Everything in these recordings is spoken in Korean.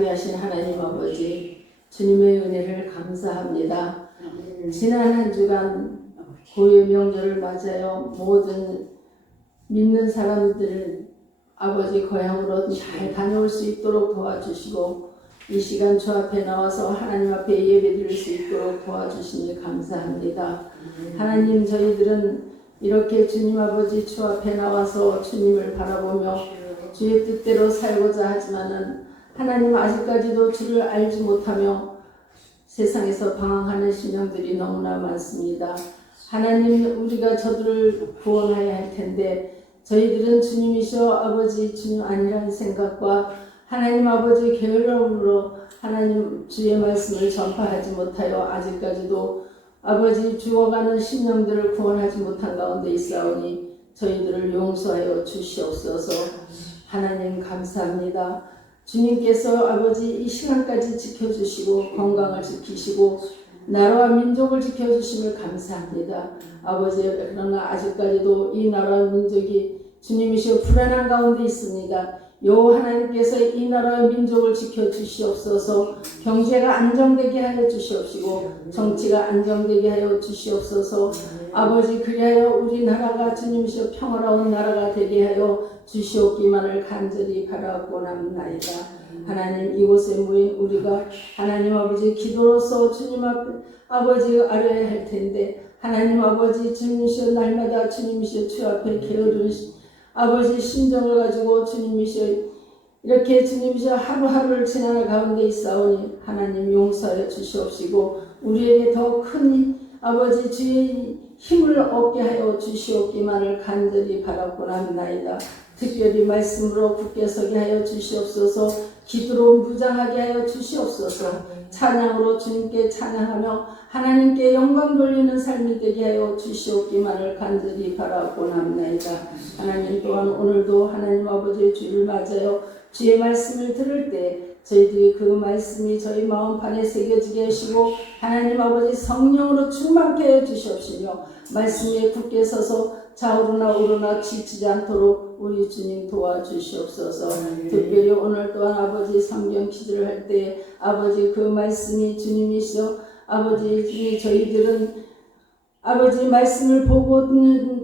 자비하신 하나님 아버지, 주님의 은혜를 감사합니다. 지난 한 주간 고유 명절을 맞아요. 모든 믿는 사람들은 아버지 고향으로 잘 다녀올 수 있도록 도와주시고, 이 시간 주 앞에 나와서 하나님 앞에 예배드릴 수 있도록 도와주시니 감사합니다. 하나님, 저희들은 이렇게 주님 아버지 주 앞에 나와서 주님을 바라보며 주의 뜻대로 살고자 하지만은 하나님, 아직까지도 주를 알지 못하며 세상에서 방황하는 심령들이 너무나 많습니다. 하나님, 우리가 저들을 구원해야 할 텐데 저희들은 주님이셔 아버지 주님 아니라는 생각과 하나님 아버지 게으름으로 하나님 주의 말씀을 전파하지 못하여 아직까지도 아버지 죽어가는 심령들을 구원하지 못한 가운데 있사오니 저희들을 용서하여 주시옵소서. 하나님 감사합니다. 주님께서 아버지 이 시간까지 지켜주시고 건강을 지키시고 나라와 민족을 지켜주심을 감사합니다. 아버지, 그러나 아직까지도 이 나라와 민족이 주님이시여 불안한 가운데 있습니다. 여호와 하나님께서 이 나라와 민족을 지켜주시옵소서. 경제가 안정되게 하여 주시옵시고 정치가 안정되게 하여 주시옵소서. 아버지, 그리하여 우리나라가 주님이시여 평화로운 나라가 되게 하여 주시옵기만을 간절히 바라고나옵나이다. 하나님, 이곳에 모인 우리가 하나님 아버지 기도로서 주님 앞에 아버지 아뢰야 할 텐데 하나님 아버지 주님이시여 날마다 주님이시여 주 앞에 게으른 아버지 심정을 가지고 주님이시여 이렇게 주님이시여 하루하루를 지나는 가운데 있사오니 하나님 용서하여 주시옵시고 우리에게 더 큰 아버지 주의 힘을 얻게 하여 주시옵기만을 간절히 바라고나옵나이다. 특별히 말씀으로 굳게 서게 하여 주시옵소서. 기도로 무장하게 하여 주시옵소서. 찬양으로 주님께 찬양하며 하나님께 영광 돌리는 삶이 되게 하여 주시옵기만을 간절히 바라고나옵나이다. 하나님, 또한 오늘도 하나님 아버지의 주를 맞아요 주의 말씀을 들을 때 저희들이 그 말씀이 저희 마음판에 새겨지게 하시고 하나님 아버지 성령으로 충만케 해 주시옵시며 말씀에 굳게 서서 좌우로나 우로나 지치지 않도록 우리 주님 도와주시옵소서. 특별히 오늘 또한 아버지 성경 퀴즈를 할 때 아버지 그 말씀이 주님이시여 아버지 저희들은 아버지 말씀을 보고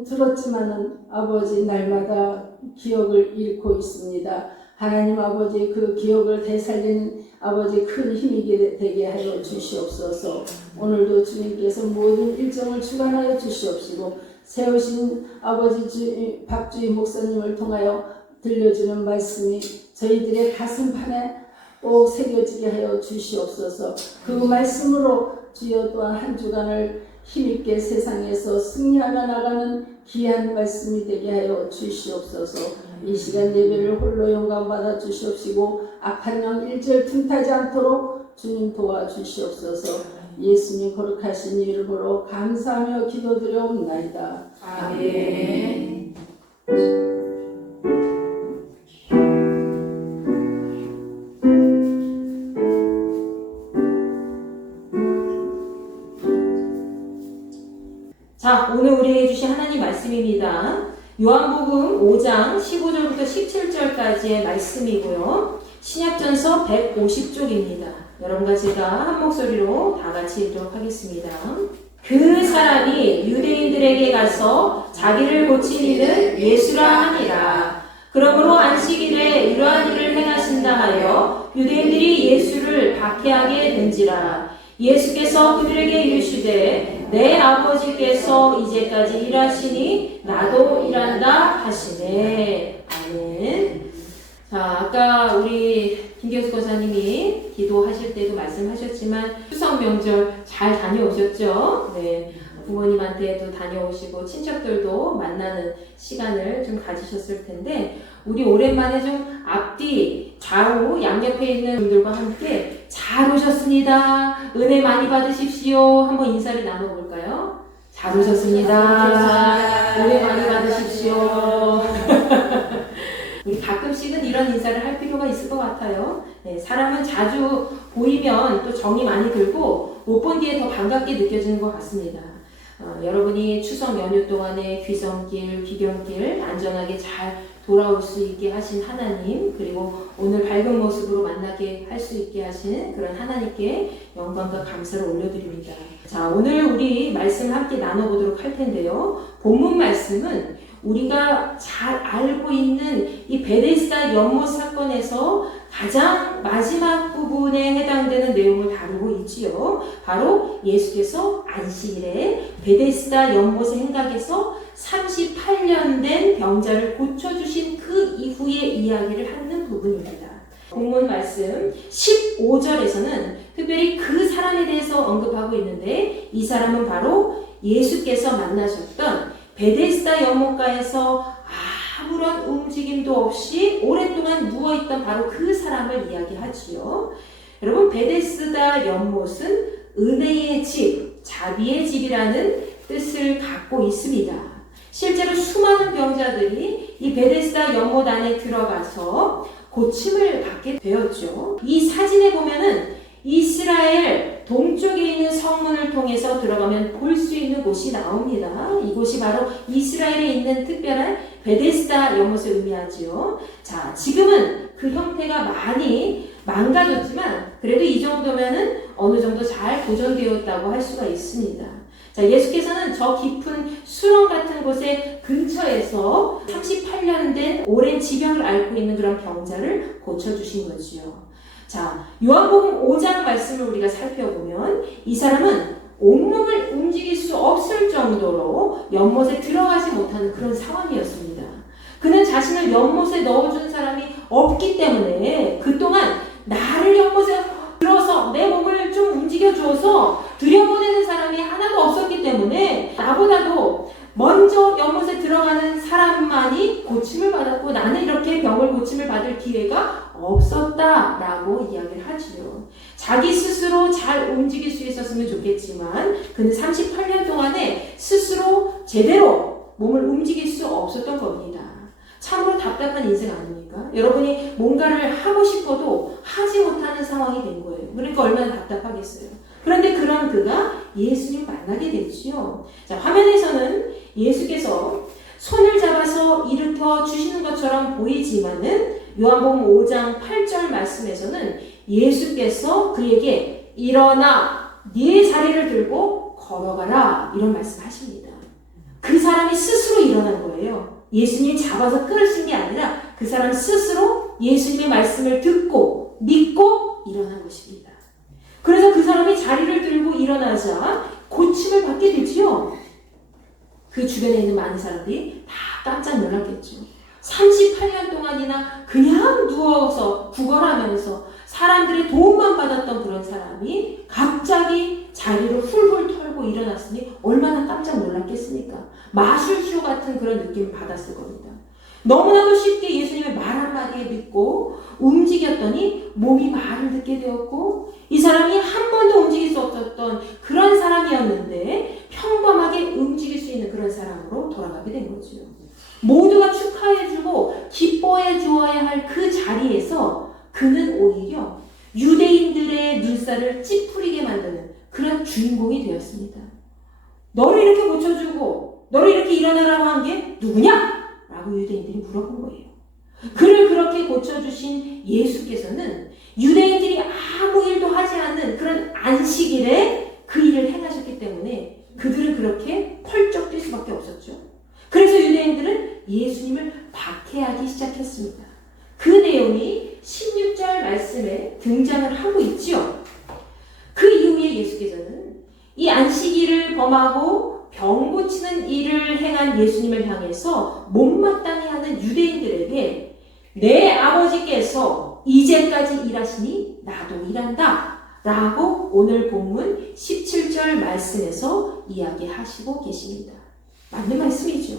들었지만은 아버지 날마다 기억을 잃고 있습니다. 하나님 아버지 그 기억을 되살리는 아버지 큰 힘이 되게 하여 주시옵소서. 오늘도 주님께서 모든 일정을 주관하여 주시옵시고 세우신 아버지 박주희 목사님을 통하여 들려주는 말씀이 저희들의 가슴판에 꼭 새겨지게 하여 주시옵소서. 그 말씀으로 주여 또한 한 주간을 힘있게 세상에서 승리하며 나가는 귀한 말씀이 되게 하여 주시옵소서. 이 시간 예배를 홀로 영광받아 주시옵시고 악한 영 일절 틈타지 않도록 주님 도와주시옵소서. 예수님 거룩하신 이름으로 감사하며 기도드려옵나이다. 아멘. 자, 오늘 우리에게 주신 하나님 말씀입니다. 요한복음 5장 15절부터 17절까지의 말씀이고요. 신약전서 150쪽입니다. 여러분과 제가 한 목소리로 다 같이 읽도록 하겠습니다. 그 사람이 유대인들에게 가서 자기를 고치는 예수라 하니라. 그러므로 안식일에 이러한 일을 행하신다 하여 유대인들이 예수를 박해하게 된지라. 예수께서 그들에게 이르시되 내 아버지께서 이제까지 일하시니 나도 일한다 하시네. 아멘. 자, 아까 우리 김경수 권사님이 기도하실 때도 말씀하셨지만 추석 명절 잘 다녀오셨죠? 네. 부모님한테도 다녀오시고 친척들도 만나는 시간을 좀 가지셨을 텐데 우리 오랜만에 좀 앞뒤 좌우 양옆에 있는 분들과 함께 잘 오셨습니다. 은혜 많이 받으십시오. 한번 인사를 나눠볼까요? 잘 오셨습니다. 은혜 많이 받으십시오. 우리 가끔씩은 이런 인사를 할 필요가 있을 것 같아요. 네, 사람은 자주 보이면 또 정이 많이 들고 못 본 뒤에 더 반갑게 느껴지는 것 같습니다. 여러분이 추석 연휴 동안에 귀성길, 귀경길 안전하게 잘 돌아올 수 있게 하신 하나님, 그리고 오늘 밝은 모습으로 만나게 할 수 있게 하신 그런 하나님께 영광과 감사를 올려드립니다. 자, 오늘 우리 말씀을 함께 나눠보도록 할 텐데요. 본문 말씀은 우리가 잘 알고 있는 이 베데스다 연못 사건에서 가장 마지막 부분에 해당되는 내용을 다루고 있지요. 바로 예수께서 안식일에 베데스다 연못의 행각에서 38년 된 병자를 고쳐주신 그 이후의 이야기를 하는 부분입니다. 본문 말씀 15절에서는 특별히 그 사람에 대해서 언급하고 있는데, 이 사람은 바로 예수께서 만나셨던 베데스다 연못가에서 아무런 움직임도 없이 오랫동안 누워있던 바로 그 사람을 이야기하지요. 여러분, 베데스다 연못은 은혜의 집, 자비의 집이라는 뜻을 갖고 있습니다. 실제로 수많은 병자들이 이 베데스다 연못 안에 들어가서 고침을 받게 되었죠. 이 사진에 보면은 이스라엘 동쪽에 있는 성문을 통해서 들어가면 볼 수 있는 곳이 나옵니다. 이곳이 바로 이스라엘에 있는 특별한 베데스다 연못을 의미하지요. 자, 지금은 그 형태가 많이 망가졌지만 그래도 이 정도면은 어느 정도 잘 보존되었다고 할 수가 있습니다. 자, 예수께서는 저 깊은 수렁 같은 곳의 근처에서 38년 된 오랜 지병을 앓고 있는 그런 병자를 고쳐주신 거지요. 자, 요한복음 5장 말씀을 우리가 살펴보면 이 사람은 온몸을 움직일 수 없을 정도로 연못에 들어가지 못하는 그런 상황이었습니다. 그는 자신을 연못에 넣어준 사람이 없기 때문에 그동안 나를 연못에 들어서 내 몸을 좀 움직여줘서 들여보내는 사람이 하나도 없었기 때문에 나보다도 먼저 연못에 들어가는 사람만이 고침을 받았고 나는 이렇게 병을 고침을 받을 기회가 없었다라고 이야기를 하지요. 자기 스스로 잘 움직일 수 있었으면 좋겠지만 그는 38년 동안에 스스로 제대로 몸을 움직일 수 없었던 겁니다. 참으로 답답한 인생 아닙니까? 여러분이 뭔가를 하고 싶어도 하지 못하는 상황이 된 거예요. 그러니까 얼마나 답답하겠어요. 그런데 그런 그가 예수님 만나게 됐지요. 자, 화면에서는 예수께서 손을 잡아서 일으켜 주시는 것처럼 보이지만은 요한복음 5장 8절 말씀에서는 예수께서 그에게 일어나 네 자리를 들고 걸어가라 이런 말씀하십니다. 그 사람이 스스로 일어난 거예요. 예수님이 잡아서 끌으신 게 아니라 그 사람 스스로 예수님의 말씀을 듣고 믿고 일어난 것입니다. 그래서 그 사람이 자리를 들고 일어나자 고침을 받게 되지요. 그 주변에 있는 많은 사람들이 다 깜짝 놀랐겠죠. 38년 동안이나 그냥 누워서 구걸하면서 사람들의 도움만 받았던 그런 사람이 갑자기 자리를 훌훌 털고 일어났으니 얼마나 깜짝 놀랐겠습니까? 마술쇼 같은 그런 느낌을 받았을 겁니다. 너무나도 쉽게 예수님의 말 한마디에 믿고 움직였더니 몸이 말을 듣게 되었고 이 사람이 한 번도 움직일 수 없었던 그런 사람이었는데 평범하게 움직일 수 있는 그런 사람으로 돌아가게 된 거죠. 모두가 축하해주고 기뻐해 주어야 할 그 자리에서 그는 오히려 유대인들의 눈살을 찌푸리게 만드는 그런 주인공이 되었습니다. 너를 이렇게 고쳐주고 너를 이렇게 일어나라고 한 게 누구냐? 라고 유대인들이 물어본 거예요. 그를 그렇게 고쳐주신 예수께서는 유대인들이 아무 일도 하지 않는 그런 안식일에 그 일을 행하셨기 때문에 그들은 그렇게 펄쩍 뛸 수밖에 없었죠. 그래서 유대인들은 예수님을 박해하기 시작했습니다. 그 내용이 16절 말씀에 등장을 하고 있지요. 그 이후에 예수께서는 이 안식일을 범하고 병 고치는 일을 행한 예수님을 향해서 못마땅해 하는 유대인들에게 내 아버지께서 이제까지 일하시니 나도 일한다 라고 오늘 본문 17절 말씀에서 이야기하시고 계십니다. 맞는 말씀이죠.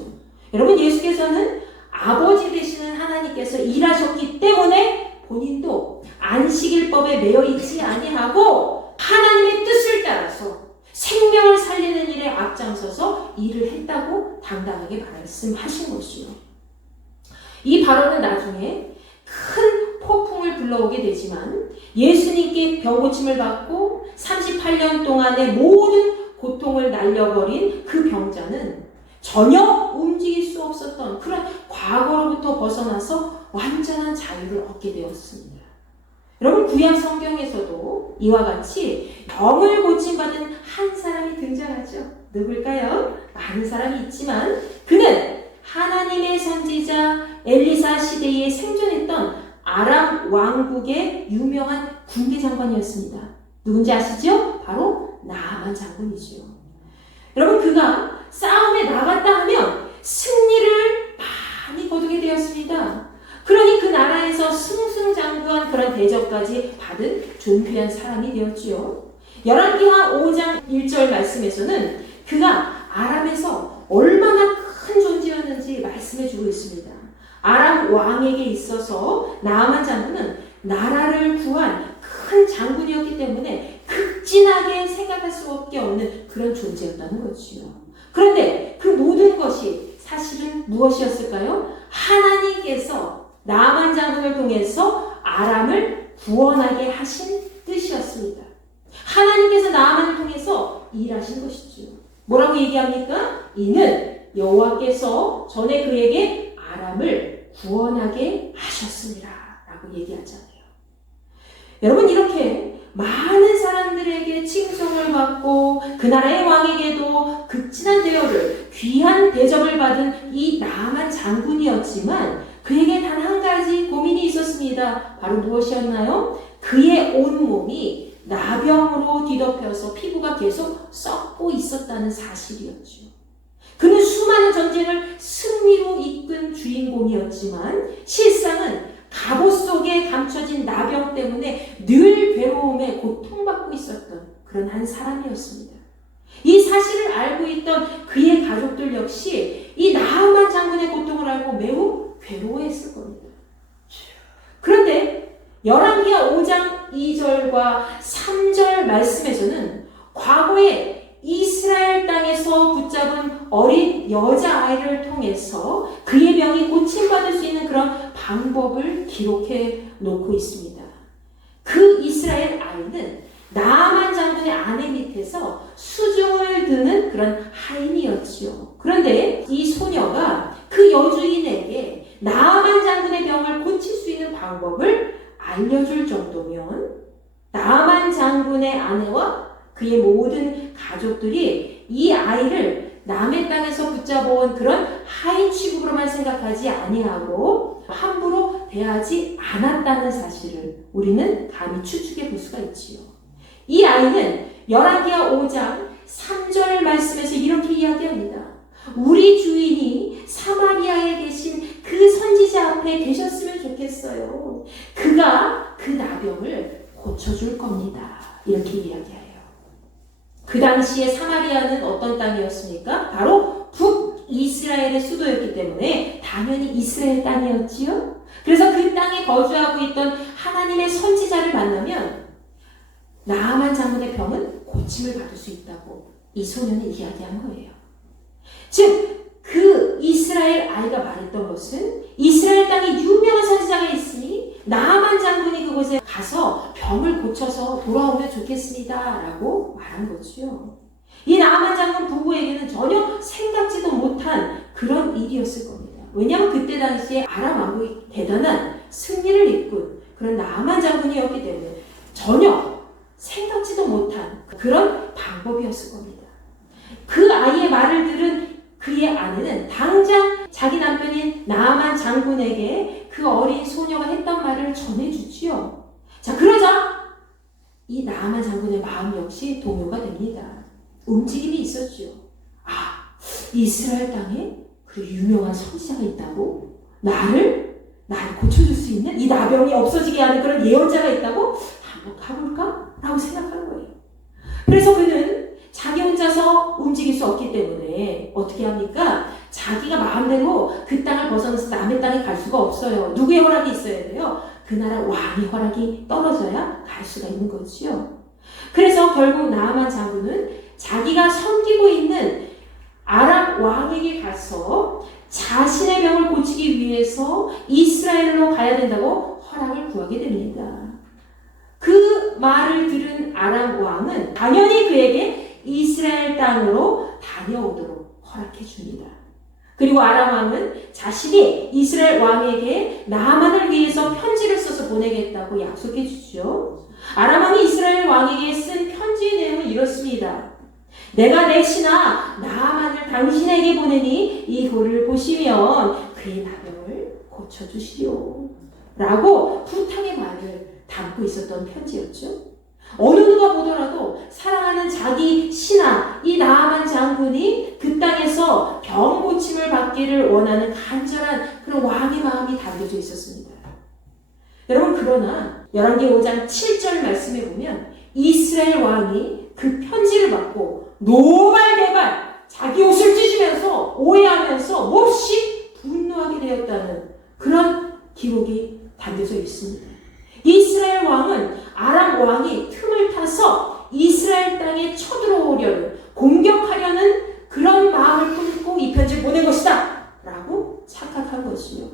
여러분, 예수께서는 아버지 되시는 하나님께서 일하셨기 때문에 본인도 안식일법에 매여 있지 아니하고 하나님의 뜻을 따라서 생명을 살리는 일에 앞장서서 일을 했다고 당당하게 말씀하신 것이요. 이 발언은 나중에 큰 폭풍을 불러오게 되지만 예수님께 병고침을 받고 38년 동안의 모든 고통을 날려버린 그 병자는 전혀 움직일 수 없었던 그런 과거로부터 벗어나서 완전한 자유를 얻게 되었습니다. 여러분, 구약 성경에서도 이와 같이 병을 고침받은 한 사람이 등장하죠. 누굴까요? 많은 사람이 있지만 그는 하나님의 선지자 엘리사 시대에 생존했던 아람 왕국의 유명한 군대 장관이었습니다. 누군지 아시죠? 바로 나아만 장군이죠. 여러분, 그가 싸움에 나갔다 하면 승리를 많이 거두게 되었습니다. 그러니 그 나라에서 승승장구한 그런 대접까지 받은 존귀한 사람이 되었지요. 열왕기하 5장 1절 말씀에서는 그가 아람에서 얼마나 큰 존재였는지 말씀해주고 있습니다. 아람 왕에게 있어서 나아만 장군은 나라를 구한 큰 장군이었기 때문에 극진하게 생각할 수밖에 없는 그런 존재였다는 거지요. 그런데 그 모든 것이 사실은 무엇이었을까요? 하나님께서 나아만 장군을 통해서 아람을 구원하게 하신 뜻이었습니다. 하나님께서 나아만을 통해서 일하신 것이지요. 뭐라고 얘기합니까? 이는 여호와께서 전에 그에게 아람을 구원하게 하셨습니다. 라고 얘기하잖아요. 여러분, 이렇게 많은 사람들에게 칭송을 받고 그 나라의 왕에게도 극진한 대우를, 귀한 대접을 받은 이 나아만 장군이었지만 그에게 단 한 가지 고민이 있었습니다. 바로 무엇이었나요? 그의 온몸이 나병으로 뒤덮여서 피부가 계속 썩고 있었다는 사실이었죠. 그는 수많은 전쟁을 승리로 이끈 주인공이었지만 실상은 갑옷 속에 감춰진 나병 때문에 늘 괴로움에 고통받고 있었던 그런 한 사람이었습니다. 이 사실을 알고 있던 그의 가족들 역시 이 나아만 장군의 고통을 알고 매우 괴로워했을 겁니다. 그런데 열왕기하 5장 2절과 3절 말씀에서는 과거에 이스라엘 땅에서 붙잡은 어린 여자아이를 통해서 그의 병이 고침받을 수 있는 그런 방법을 기록해 놓고 있습니다. 그 이스라엘 아이는 나아만 장군의 아내 밑에서 수중을 드는 그런 하인이었지요. 그런데 이 소녀가 그 여주인에게 나아만 장군의 병을 고칠 수 있는 방법을 알려줄 정도면 나아만 장군의 아내와 그의 모든 가족들이 이 아이를 남의 땅에서 붙잡아온 그런 하인 취급으로만 생각하지 아니하고 함부로 대하지 않았다는 사실을 우리는 감히 추측해 볼 수가 있지요. 이 아이는 열왕기하 5장 3절 말씀에서 이렇게 이야기합니다. 우리 주인이 사마리아에 계신 그 선지자 앞에 계셨으면 좋겠어요. 그가 그 나병을 고쳐줄 겁니다. 이렇게 이야기해요. 그 당시에 사마리아는 어떤 땅이었습니까? 바로 북이스라엘의 수도였기 때문에 당연히 이스라엘 땅이었지요. 그래서 그 땅에 거주하고 있던 하나님의 선지자를 만나면 나아만 장군의 병은 고침을 받을 수 있다고 이 소년이 이야기한 거예요. 즉 그 이스라엘 아이가 말했던 것은 이스라엘 땅에 유명한 선지자가 있으니 나아만 장군이 그곳에 가서 병을 고쳐서 돌아오면 좋겠습니다 라고 말한 거죠. 이 나아만 장군 부부에게는 전혀 생각지도 못한 그런 일이었을 겁니다. 왜냐하면 그때 당시에 아람 왕국이 대단한 승리를 이끈 그런 나아만 장군이었기 때문에 전혀 생각지도 못한 그런 방법이었을 겁니다. 그 아이의 말을 들은 그의 아내는 당장 자기 남편인 나아만 장군에게 그 어린 소녀가 했던 말을 전해주지요. 자, 그러자 이 나아만 장군의 마음 역시 동요가 됩니다. 움직임이 있었지요. 아, 이스라엘 땅에 그 유명한 선지자가 있다고? 나를 고쳐줄 수 있는 이 나병이 없어지게 하는 그런 예언자가 있다고? 한번 가볼까? 라고 생각하는 거예요. 그래서 그는 자기 혼자서 움직일 수 없기 때문에 어떻게 합니까? 자기가 마음대로 그 땅을 벗어나서 남의 땅에 갈 수가 없어요. 누구의 허락이 있어야 돼요? 그 나라 왕의 허락이 떨어져야 갈 수가 있는 거지요. 그래서 결국 나아만 장군은 자기가 섬기고 있는 아람 왕에게 가서 자신의 병을 고치기 위해서 이스라엘로 가야 된다고 허락을 구하게 됩니다. 그 말을 들은 아람 왕은 당연히 그에게 이스라엘 땅으로 다녀오도록 허락해 줍니다. 그리고 아람 왕은 자신이 이스라엘 왕에게 나만을 위해서 편지를 써서 보내겠다고 약속해 주죠. 아람 왕이 이스라엘 왕에게 쓴 편지의 내용은 이렇습니다. 내가 내 신하 나만을 당신에게 보내니 이 글을 보시면 그의 나병을 고쳐주시오. 라고 부탁의 말을 담고 있었던 편지였죠. 어느 누가 보더라도 사랑하는 자기 신하 이 나아만 장군이 그 땅에서 병 고침을 받기를 원하는 간절한 그런 왕의 마음이 담겨져 있었습니다. 여러분, 그러나 열왕기 5장 7절 말씀에 보면 이스라엘 왕이 그 편지를 받고 노발대발 자기 옷을 찢으면서 오해하면서 몹시 분노하게 되었다는 그런 기록이 담겨져 있습니다. 이스라엘 왕은 아람 왕이 틈을 타서 이스라엘 땅에 쳐들어오려는 공격하려는 그런 마음을 품고 이 편지를 보낸 것이다 라고 착각한 것이요.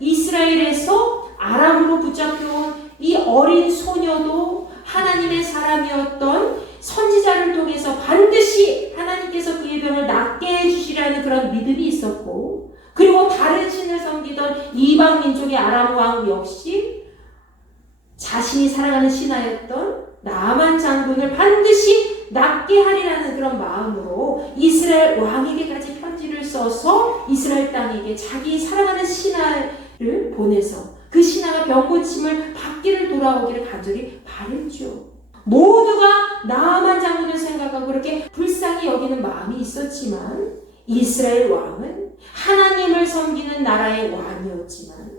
이스라엘에서 아람으로 붙잡혀온 이 어린 소녀도 하나님의 사람이었던 선지자를 통해서 반드시 하나님께서 그의 병을 낫게 해주시라는 그런 믿음이 있었고, 그리고 다른 신을 섬기던 이방 민족의 아람 왕 역시 자신이 사랑하는 신하였던 나아만 장군을 반드시 낫게 하리라는 그런 마음으로 이스라엘 왕에게까지 편지를 써서 이스라엘 땅에게 자기 사랑하는 신하를 보내서 그 신하가 병고침을 받기를 돌아오기를 간절히 바랬죠. 모두가 나아만 장군을 생각하고 그렇게 불쌍히 여기는 마음이 있었지만 이스라엘 왕은 하나님을 섬기는 나라의 왕이었지만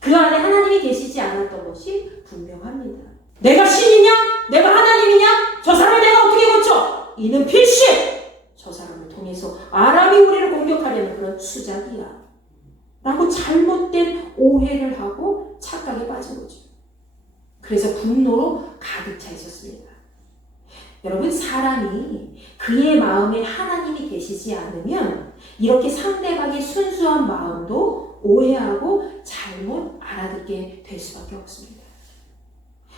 그 안에 하나님이 계시지 않았던 것이 분명합니다. 내가 신이냐? 내가 하나님이냐? 저 사람을 내가 어떻게 고쳐? 이는 필시 저 사람을 통해서 아람이 우리를 공격하려는 그런 수작이야 라고 잘못된 오해를 하고 착각에 빠진 거죠. 그래서 분노로 가득 차 있었습니다. 여러분, 사람이 그의 마음에 하나님이 계시지 않으면 이렇게 상대방의 순수한 마음도 오해하고 잘못 알아듣게 될 수밖에 없습니다.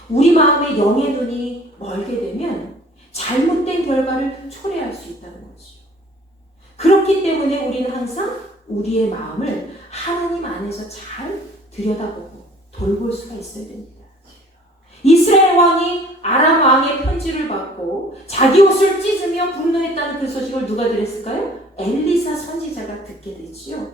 우리 마음의 영의 눈이 멀게 되면 잘못된 결과를 초래할 수 있다는 거죠. 그렇기 때문에 우리는 항상 우리의 마음을 하나님 안에서 잘 들여다보고 돌볼 수가 있어야 됩니다. 이스라엘 왕이 아람 왕의 편지를 받고 자기 옷을 찢으며 분노했다는 그 소식을 누가 들었을까요? 엘리사 선지자가 듣게 되지요.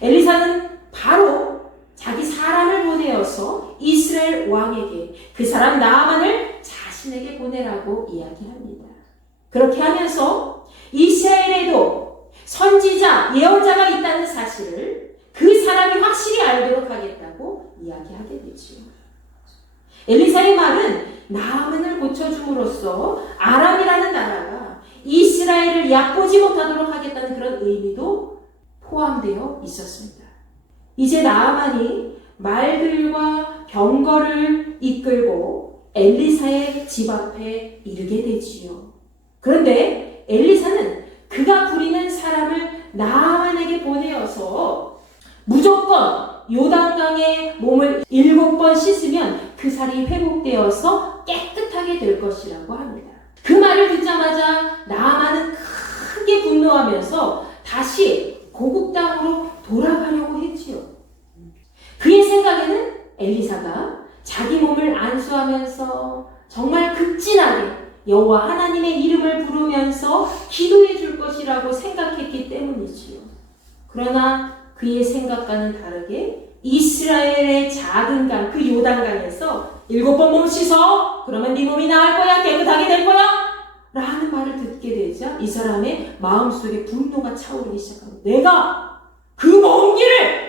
엘리사는 바로 자기 사람을 보내어서 이스라엘 왕에게 그 사람 나아만을 자신에게 보내라고 이야기합니다. 그렇게 하면서 이스라엘에도 선지자, 예언자가 있다는 사실을 그 사람이 확실히 알도록 하겠다고 이야기하게 되지요. 엘리사의 말은 나아만을 고쳐줌으로써 아람이라는 나라가 이스라엘을 얕보지 못하도록 하겠다는 그런 의미도 포함되어 있었습니다. 이제 나아만이 말들과 병거를 이끌고 엘리사의 집 앞에 이르게 되지요. 그런데 엘리사는 그가 부리는 사람을 나아만에게 보내어서 무조건 요단강에 몸을 7번 씻으면 그 살이 회복되어서 깨끗하게 될 것이라고 합니다. 그 말을 듣자마자 나아만은 크게 분노하면서 다시 고국 땅으로 돌아가려고 했지요. 그의 생각에는 엘리사가 자기 몸을 안수하면서 정말 극진하게 여호와 하나님의 이름을 부르면서 기도해 줄 것이라고 생각했기 때문이지요. 그러나 그의 생각과는 다르게 이스라엘의 작은 강, 그 요단강에서 7번 몸 씻어 그러면 네 몸이 나을 거야, 깨끗하게 될 거야 라는 말을 듣게 되자 이 사람의 마음속에 분노가 차오르기 시작합니다. 내가 그 먼 길을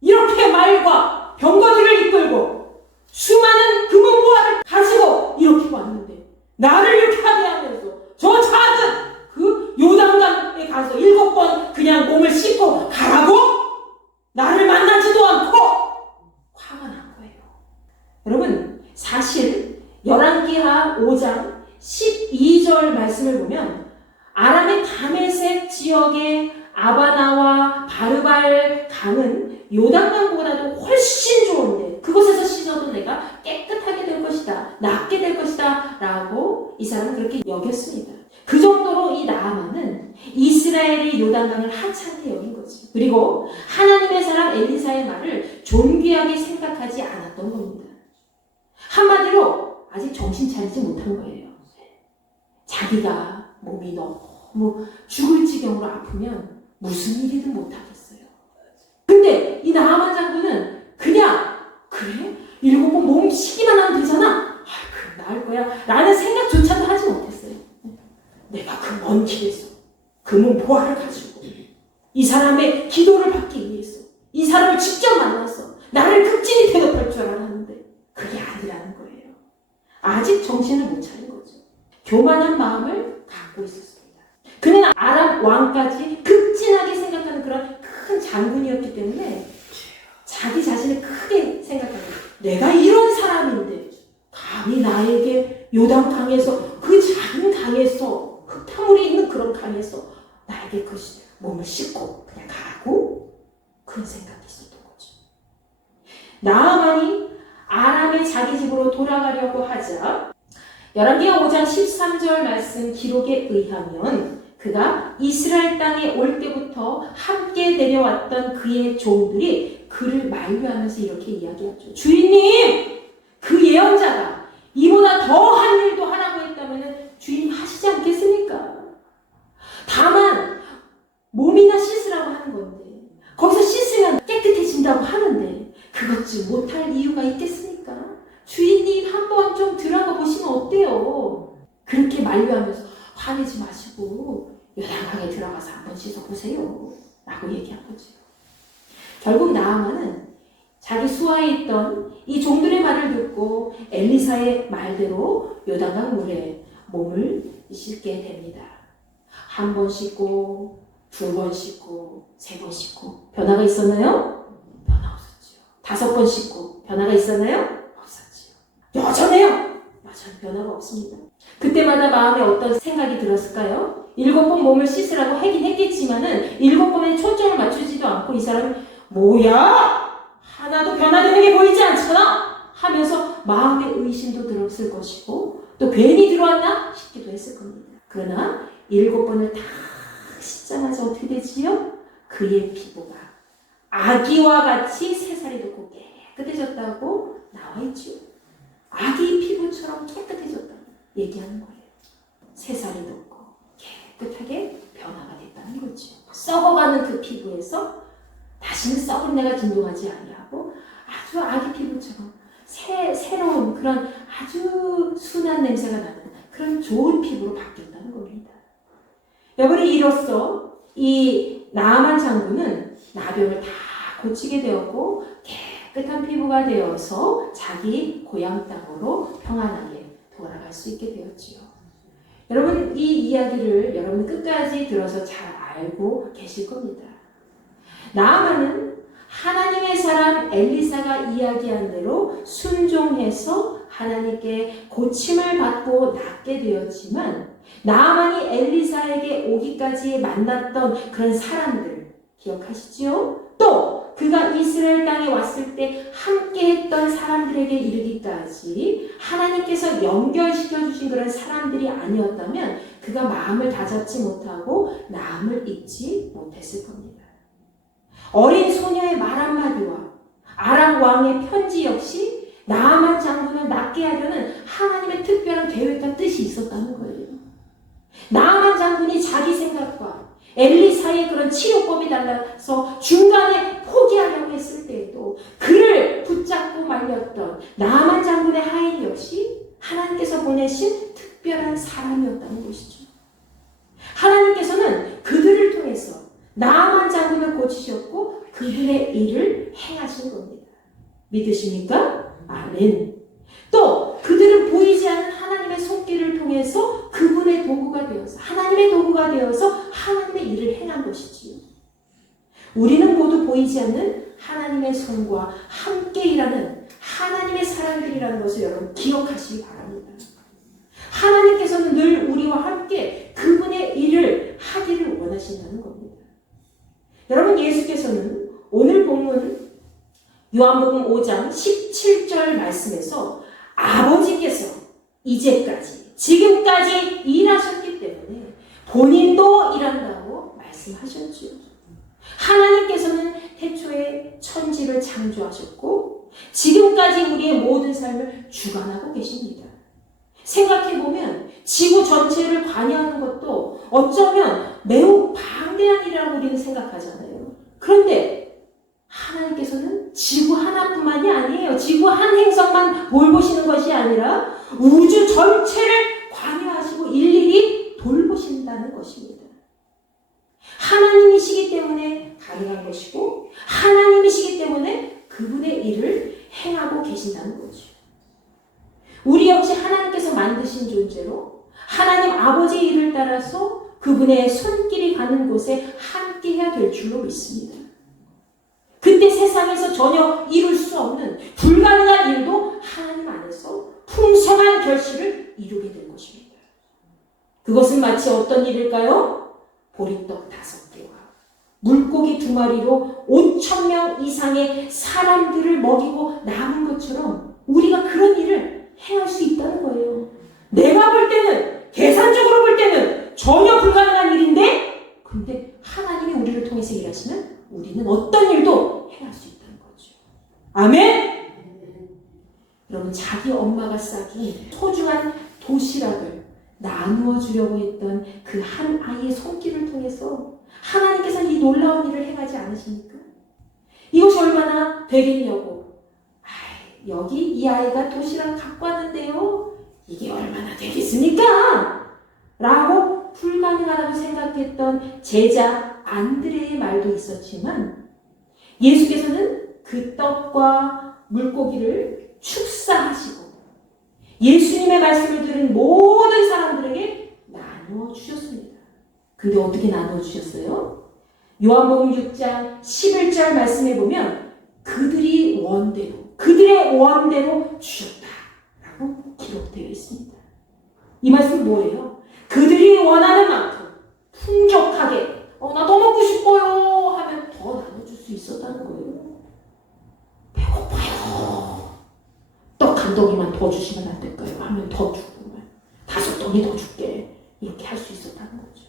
이렇게 말과 병거들을 이끌고 수많은 금은보화를 가지고 이렇게 왔는데 나를 이렇게 하게 하면서 저 작은 그 요단강에 가서 7번 그냥 몸을 씻고 가라고? 나를 만나지도 않고 화가 난 거예요. 여러분, 사실 열왕기하 5장 12절 말씀을 보면 아람의 다메섹 지역의 아바나와 바르발 강은 요단강보다도 훨씬 좋은데 그곳에서 씻어도 내가 깨끗하게 될 것이다, 낫게 될 것이다 라고 이 사람은 그렇게 여겼습니다. 그 정도로 이 나아만은 이스라엘의 요단강을 하찮게 여긴 거죠. 그리고 하나님의 사람 엘리사의 말을 존귀하게 생각하지 않았던 겁니다. 한마디로 아직 정신 차리지 못한 거예요. 자기가 몸이 너무 죽을 지경으로 아프면 무슨 일이든 못하겠어요. 근데 이 나아만 장군은 그냥 그래? 7번 몸 쉬기만 하면 되잖아? 그럼 나을 거야 라는 생각조차도 하지 못했어요. 내가 그 먼 길에서 그 몸 보화를 가지고 이 사람의 기도를 받기 위해서 이 사람을 직접 만나서 나를 극진히 대접할 줄 알았는데 그게 아니라는 거예요. 아직 정신을 못 차린 거죠. 교만한 마음을 갖고 있었습니다. 그는 아람 왕까지 극진하게 생각하는 그런 큰 장군이었기 때문에 자기 자신을 크게 생각하는 거예요. 내가 이런 사람인데 감히 나에게 요단강에서 그 작은 강에서 흙탕물이 있는 그런 강에서 나에게 그 몸을 씻고 그냥 가라고? 그런 생각이 있었던 거죠. 나아만이 아람의 자기 집으로 돌아가려고 하자 열왕기하 5장 13절 말씀 기록에 의하면 그가 이스라엘 땅에 올 때부터 함께 내려왔던 그의 종들이 그를 만류하면서 이렇게 이야기하죠. 주인님! 그 예언자가 이보다 더한 일도 하라고 했다면 주인님 하시지 않겠습니까? 다만 몸이나 씻으라고 하는 건데 거기서 씻으면 깨끗해진다고 하는데 그것쯤 못할 이유가 있겠습니까? 주인님 한번 좀 들어가 보시면 어때요? 그렇게 만류하면서 화내지 마시고 요단강에 들어가서 한번 씻어보세요 라고 얘기한 거죠. 결국 나아만은 자기 수하에 있던 이 종들의 말을 듣고 엘리사의 말대로 요단강 물에 몸을 씻게 됩니다. 한 번 씻고 2번 씻고 3번 씻고 변화가 있었나요? 변화 없었죠. 5번 씻고 변화가 있었나요? 없었지요. 여전해요. 여전 변화가 없습니다. 그때마다 마음에 어떤 생각이 들었을까요? 7번 몸을 씻으라고 하긴 했겠지만은 7번에 초점을 맞추지도 않고 이 사람이 뭐야? 하나도 변화되는 게 보이지 않잖아? 하면서 마음의 의심도 들었을 것이고 또 괜히 들어왔나 싶기도 했을 겁니다. 그러나 7번을 다 씻자마자 어떻게 되지요? 그의 피부가 아기와 같이 새살이 돋고 깨끗해졌다고 나와있죠. 아기 피부처럼 깨끗해졌다고 얘기하는 거예요. 새살이 돋고 깨끗하게 변화가 됐다는 거죠. 썩어가는 그 피부에서 다시는 썩은 내가 진동하지 아니하고 아주 아기 피부처럼 새로운 그런 아주 순한 냄새가 나는 그런 좋은 피부로 바뀌었다는 겁니다. 여러분이 이로써 이 나아만 장군은 나병을 다 고치게 되었고 깨끗한 피부가 되어서 자기 고향 땅으로 평안하게 돌아갈 수 있게 되었지요. 여러분 이 이야기를 여러분 끝까지 들어서 잘 알고 계실 겁니다. 나아만은 하나님의 사람 엘리사가 이야기한 대로 순종해서 하나님께 고침을 받고 낫게 되었지만 나아만이 엘리사에게 오기까지 만났던 그런 사람들 기억하시죠? 또 그가 이스라엘 땅에 왔을 때 함께했던 사람들에게 이르기까지 하나님께서 연결시켜 주신 그런 사람들이 아니었다면 그가 마음을 다잡지 못하고 나음을 잊지 못했을 겁니다. 어린 소녀의 말 한마디와 아람 왕의 편지 역시 나아만 장군을 낫게 하려는 하나님의 특별한 계획과 뜻이 있었다는 거예요. 나아만 장군이 자기 생각과 엘리사의 그런 치료법이 달라서 중간에 포기하려고 했을 때에도 그를 붙잡고 말렸던 나아만 장군의 하인 역시 하나님께서 보내신 특별한 사람이었다는 것이죠. 하나님께서는 그들을 통해서 나아만 장군을 고치셨고 그들의 일을 행하신 겁니다. 믿으십니까? 아멘. 또 그들은 보이지 않는 하나님의 손길을 통해서 그분의 도구가 되어서 하나님의 도구가 되어서 하나님의 일을 행한 것이지요. 우리는 모두 보이지 않는 하나님의 손과 함께 일하는 하나님의 사람들이라는 것을 여러분 기억하시기 바랍니다. 하나님께서는 늘 우리와 함께 그분의 일을 하기를 원하신다는 겁니다. 여러분 예수께서는 오늘 본문 요한복음 5장 17절 말씀에서 아버지께서 이제까지 지금까지 일하셨기 때문에 본인도 일한다고 말씀하셨지요. 하나님께서는 태초에 천지를 창조하셨고 지금까지 우리의 모든 삶을 주관하고 계십니다. 생각해보면 지구 전체를 관여하는 것도 어쩌면 매우 방대한 일이라고 우리는 생각하잖아요. 그런데 하나님께서는 지구 하나뿐만이 아니에요. 지구 한 행성만 돌보시는 것이 아니라 우주 전체를 관여하시고 일일이 돌보신다는 것입니다. 하나님이시기 때문에 가능한 것이고 하나님이시기 때문에 그분의 일을 행하고 계신다는 거죠. 우리 역시 하나님께서 만드신 존재로 하나님 아버지의 일을 따라서 그분의 손길이 가는 곳에 함께 해야 될 줄로 믿습니다. 그때 세상에서 전혀 이룰 수 없는 불가능한 일도 하나님 안에서 풍성한 결실을 이루게 될 것입니다. 그것은 마치 어떤 일일까요? 보리떡 5개와 물고기 2마리로 5,000명 이상의 사람들을 먹이고 남은 것처럼 우리가 그런 일을 행할 수 있다는 거예요. 내가 볼 때는, 계산적으로 볼 때는 전혀 불가능한 일인데, 근데 하나님이 우리를 통해서 일하시면 우리는 어떤 일도 행할 수 있다는 거죠. 아멘? 여러분, 자기 엄마가 싸준 소중한 도시락을 나누어 주려고 했던 그 한 아이의 손길을 통해서 하나님께서 이 놀라운 일을 행하지 않으십니까? 이것이 얼마나 되겠냐고. 여기 이 아이가 도시락 갖고 왔는데요. 이게 얼마나 되겠습니까? 라고 불가능하다고 생각했던 제자 안드레의 말도 있었지만 예수께서는 그 떡과 물고기를 축사하시고 예수님의 말씀을 들은 모든 사람들에게 나누어 주셨습니다. 근데 어떻게 나누어 주셨어요? 요한복음 6장 11절 말씀에 보면 그들의 원대로 주셨다라고 기록되어 있습니다. 이 말씀은 뭐예요? 그들이 원하는 만큼 풍족하게 나 더 먹고 싶어요 하면 더 나눠줄 수 있었다는 거예요. 배고파요. 떡 1덩이만 더 주시면 안 될까요? 하면 더 주고 5덩이 더 줄게. 이렇게 할 수 있었다는 거죠.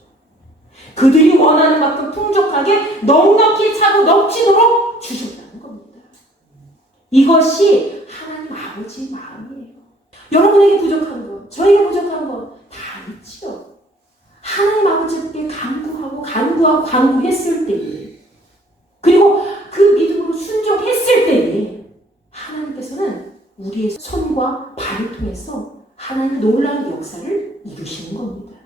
그들이 원하는 만큼 풍족하게 넉넉히 차고 넘치도록 주셨다는 겁니다. 이것이 하나님 아버지의 마음이에요. 여러분에게 부족한 것, 저에게 부족한 것 다 있지요. 하나님 아버지께 간구했을 때에 그리고 그 믿음으로 순종했을 때에 하나님께서는 우리의 손과 발을 통해서 하나님의 놀라운 역사를 이루시는 겁니다.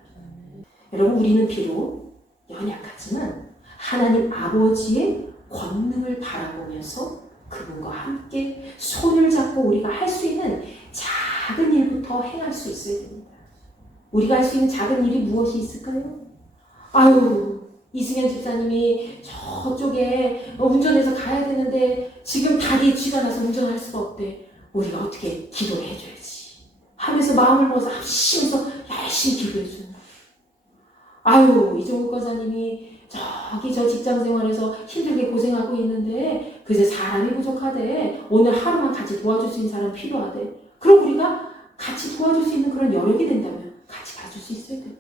여러분, 우리는 비록 연약하지만 하나님 아버지의 권능을 바라보면서 그분과 함께 손을 잡고 우리가 할 수 있는 작은 일부터 행할 수 있어야 됩니다. 우리가 할 수 있는 작은 일이 무엇이 있을까요? 이승현 집사님이 저쪽에 운전해서 가야 되는데 지금 다리에 쥐가 나서 운전할 수가 없대. 우리가 어떻게 기도를 해줘야지 하면서 마음을 먹어서 합심해서 열심히 기도해 주는 거예요. 이종국 권사님이 저기 저 직장 생활에서 힘들게 고생하고 있는데 그새 사람이 부족하대. 오늘 하루만 같이 도와줄 수 있는 사람 필요하대. 그럼 우리가 같이 도와줄 수 있는 그런 여력이 된다면 같이 가줄 수 있어야 돼요.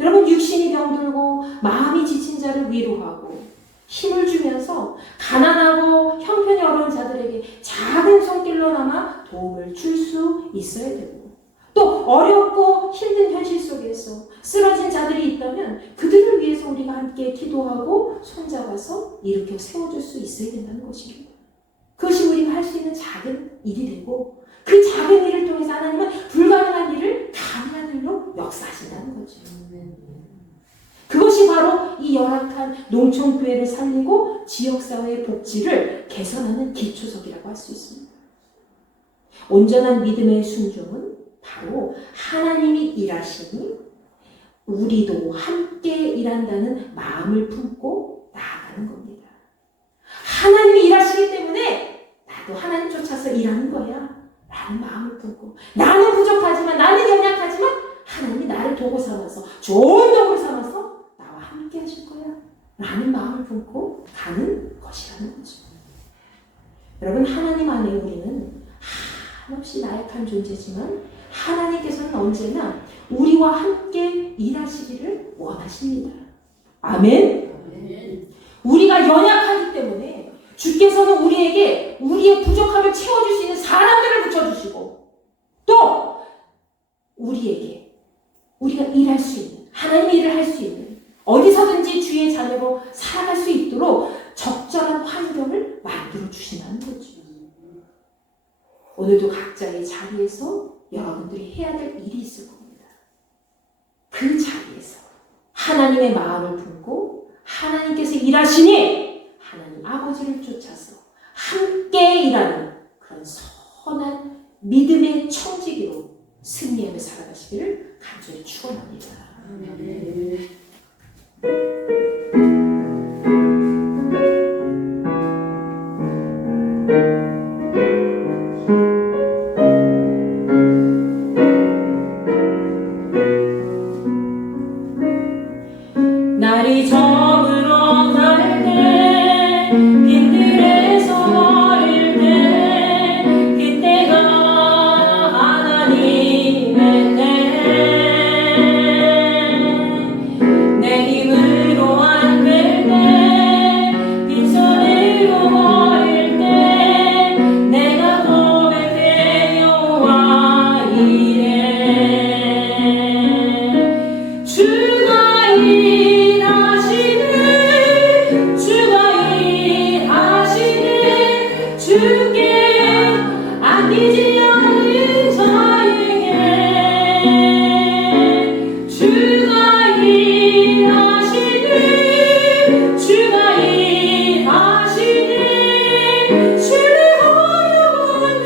여러분, 육신이 병들고 마음이 지친 자를 위로하고 힘을 주면서 가난하고 형편이 어려운 자들에게 작은 손길로나마 도움을 줄 수 있어야 되고, 또 어렵고 힘든 현실 속에서 쓰러진 자들이 있다면 그들을 위해서 우리가 함께 기도하고 손잡아서 일으켜 세워줄 수 있어야 된다는 것입니다. 그것이 우리가 할 수 있는 작은 일이 되고, 그 작은 일을 통해서 하나님은 불가능한 일을 가능한 일로 역사하신다는 거죠. 그것이 바로 이 열악한 농촌교회를 살리고 지역사회의 복지를 개선하는 기초석이라고 할 수 있습니다. 온전한 믿음의 순종은 바로 하나님이 일하시니 우리도 함께 일한다는 마음을 품고 나아가는 겁니다. 하나님이 일하시기 때문에 나도 하나님 쫓아서 일하는 거야 라는 마음을 품고, 나는 부족하지만, 나는 연약하지만 하나님이 나를 도구 삼아서, 좋은 도구를 삼아서 나와 함께 하실 거야 라는 마음을 품고 가는 것이라는 거죠. 여러분, 하나님 안에 우리는 한없이 나약한 존재지만 하나님께서는 언제나 우리와 함께 일하시기를 원하십니다. 아멘. 우리가 연약하기 때문에 주께서는 우리에게 우리의 부족함을 채워줄 수 있는 사람들을 붙여주시고 또 우리에게 우리가 일할 수 있는 하나님의 일을 할 수 있는 어디서든지 주의 자녀로 살아갈 수 있도록 적절한 환경을 만들어 주신다는 거죠. 오늘도 각자의 자리에서 여러분들이 해야 될 일이 있을 겁니다. 그 자리에서 하나님의 마음을 품고 하나님께서 일하시니 하나님 아버지를 쫓아서 함께 일하는 그런 선한 믿음의 청지기로 승리하며 살아가시기를 간절히 축원합니다. 날이 저물어 갈 때 빈들에서 버릴 때 그때가 하나님의 때 내 힘으로 안 될 때 빈손으로 버릴 때 내가 고백해 여호와 이래 주가 일하시네 주가 일하시네 주께 아끼지 않는 자에게 주가 일하시네 주가 일하시네 신뢰하려 하는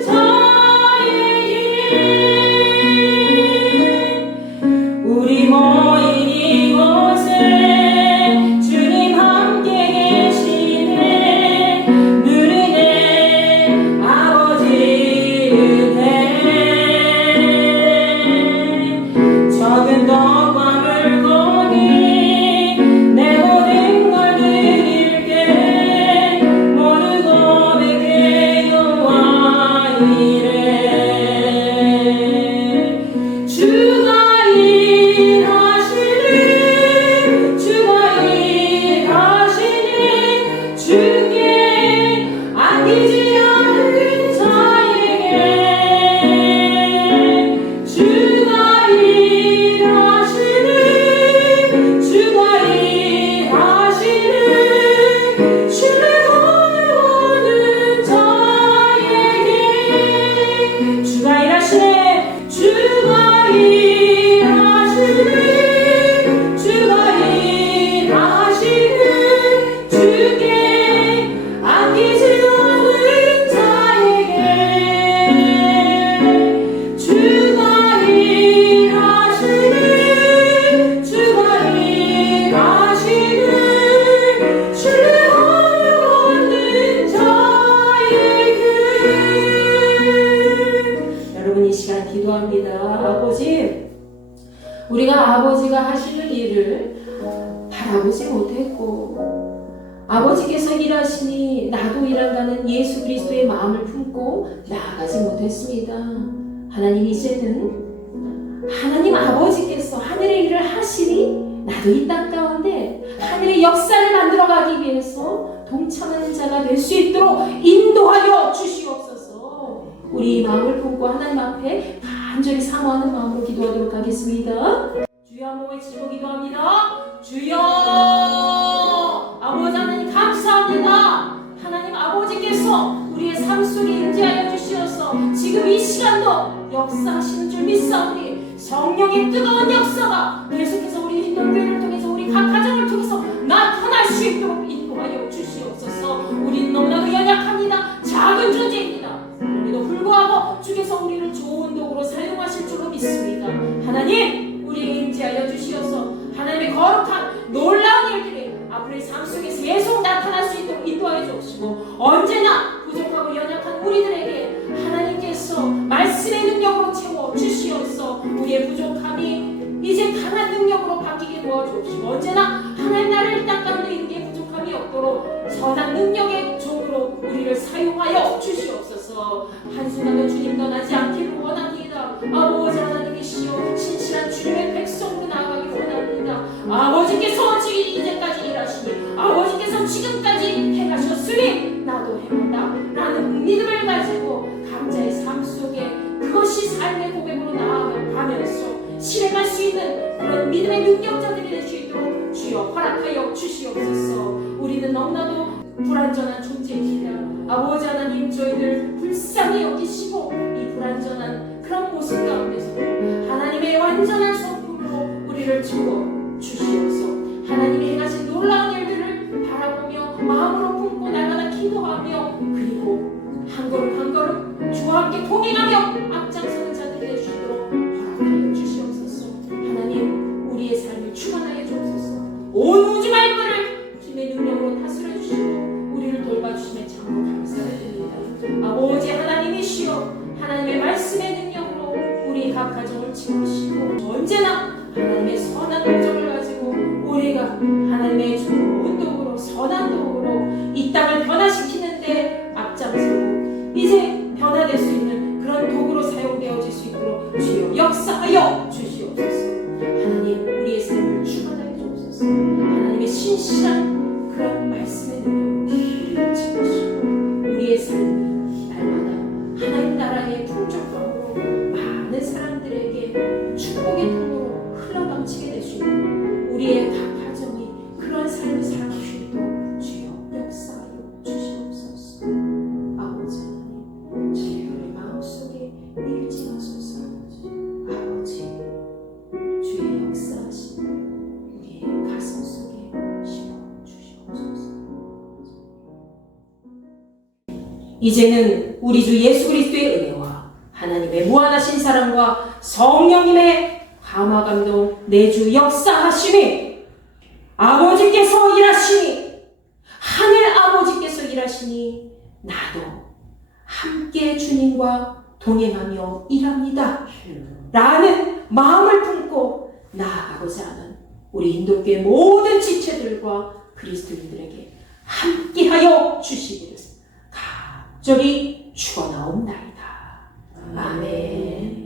자에게 우리 모인 이곳에 주님 함께 계시네 누리네 아버지 은혜 적은 떡과 물고기 내 모든 걸 드릴게 모두 고백해 여호와 이래 주가 일하시네 주가 일하시네 주께 아끼지 않는 자에게 주가 일하시네 주가 일하시네 신뢰하는 자에게 주가 일하시네 주가 일하시네 주가 일하시네 주께 아끼지 않는 자에게 주가 일하시네 주가 일하시네 신뢰하려 하는 자에게 여러분 이 시간 기도합니다. 아버지 우리가 아버지가 하시는 일을 바라보지 못했고 아버지께서 일하시니 나도 일한다는 예수 그리스도의 마음을 품고 나아가지 못했습니다. 하나님 이제는 하나님 아버지께서 하늘의 일을 하시니 나도 이 땅 가운데 하늘의 역사를 만들어가기 위해서 동참하는 자가 될 수 있도록 인도하여 주시옵소서. 우리 마음을 품고 하나님 앞에 간절히 사모하는 마음으로 기도하도록 하겠습니다. 주여 한 몸을 치고 기도합니다. 주여 아버지 하나님 감사합니다. 하나님 아버지께서 우리의 삶 속에 임재하여 주시어서 지금 이 시간도 역사하시는 줄 믿사오니 성령의 뜨거운 역사가 계속해서 우리 hin동교회를 통해서 우리 각 가정을 통해서 나타날 수 있도록 인도하여 주시옵소서. 우리는 너무나도 연약합니다. 작은 존재입니다. 그럼에도 불구하고 주께서 우리를 좋은 도구로 사용하실 줄로 믿습니다. 하나님 우리에게 임재하여 주시어서 하나님의 거룩한 놀라운 일들이 앞으로의 삶 속에서 계속 나타날 수 있도록 인도하여 주시고 언제나 부족하고 연약한 우리들에게 하나님께서 말씀의 능력으로 채워 주시어서 우리의 부족함이 이제 강한 능력으로 바뀌게 도와주시고 언제나 하나님 나라를 이 땅 가운데 이루기에 부족함이 없도록 선한 능력의 종으로 우리를 사용하여 주시옵소서. 한순간도 주님 떠나지 않기를 원합니다. 아버지 하나님이시여 신실한 주님의 백성으로 나아가길 원합니다. 아버지께서 이제까지 일하시니 아버지께서 지금까지 행하셨으니 나도 행한다 라는 믿음을 가지고 각자의 삶 속에 그것이 삶의 고백으로 나아가면서 실행할 수 있는 그런 믿음의 능력자들이 될 수 있도록 주여 허락하여 주시옵소서. 우리는 너무나도 불완전한 존재입니다. 아버지 하나님 저희들 불쌍히 여기시고 이 불완전한 그런 모습 가운데서도 하나님의 완전한 성품으로 우리를 주어 주시옵소서. 하나님이 행하신 놀라운 일들을 바라보며 마음으로 품고 날마다 기도하며 그리고 한 걸음 한 걸음 주와 함께 동행하며 앞장서는 자들이 될 수 있도록 허락하여 주시옵소서. 하나님 우리의 삶을 충만하게 주옵소서. 온 우주 만물을 주님의 능력으로 다스려 주시고 우리를 돌봐주심에 참으로 감사드립니다. 아버지 하나님이시여 하나님의 말씀의 능력으로 우리 각 가정을 지키시고 언제나 하나님의 선한 목적을 가지고 우리가 하나님의 좋은 도구로 선한 도구로 이 땅을 변화시키는데 앞장서고 이제 변화될 수 있는 그런 도구로 사용되어질 수 있도록 주여 역사하여 주시옵소서. 하나님 우리의 삶을 충만하게 주옵소서. 하나님의 신실한 그런 말씀의 능력으로 우리를 지키시고 우리의 삶이 날마다 하나님 나라의 풍족함으로 많은 사람들에게 축복의 통로로 흘러넘치게 될 수 있는 우리의 각 가정이 그런 삶을 살아갈 수 있도록 주여 역사하여 주시옵소서. 아버지 하나님 저희의 마음속에 일지 마소서. 아버지 주의 역사하신 우리의 가슴 속에 실어 주시옵소서. 이제는 우리 주 예수 그리스도의 은혜와 하나님의 무한하신 사랑과 성령님의 감화 감동 내주 역사하심이 아버지께서 일하시니 하늘 아버지께서 일하시니 나도 함께 주님과 동행하며 일합니다 라는 마음을 품고 나아가고자 하는 우리 인도교회 모든 지체들과 그리스도인들에게 함께하여 주시기를 간절히 축원하옵나이다. 아멘.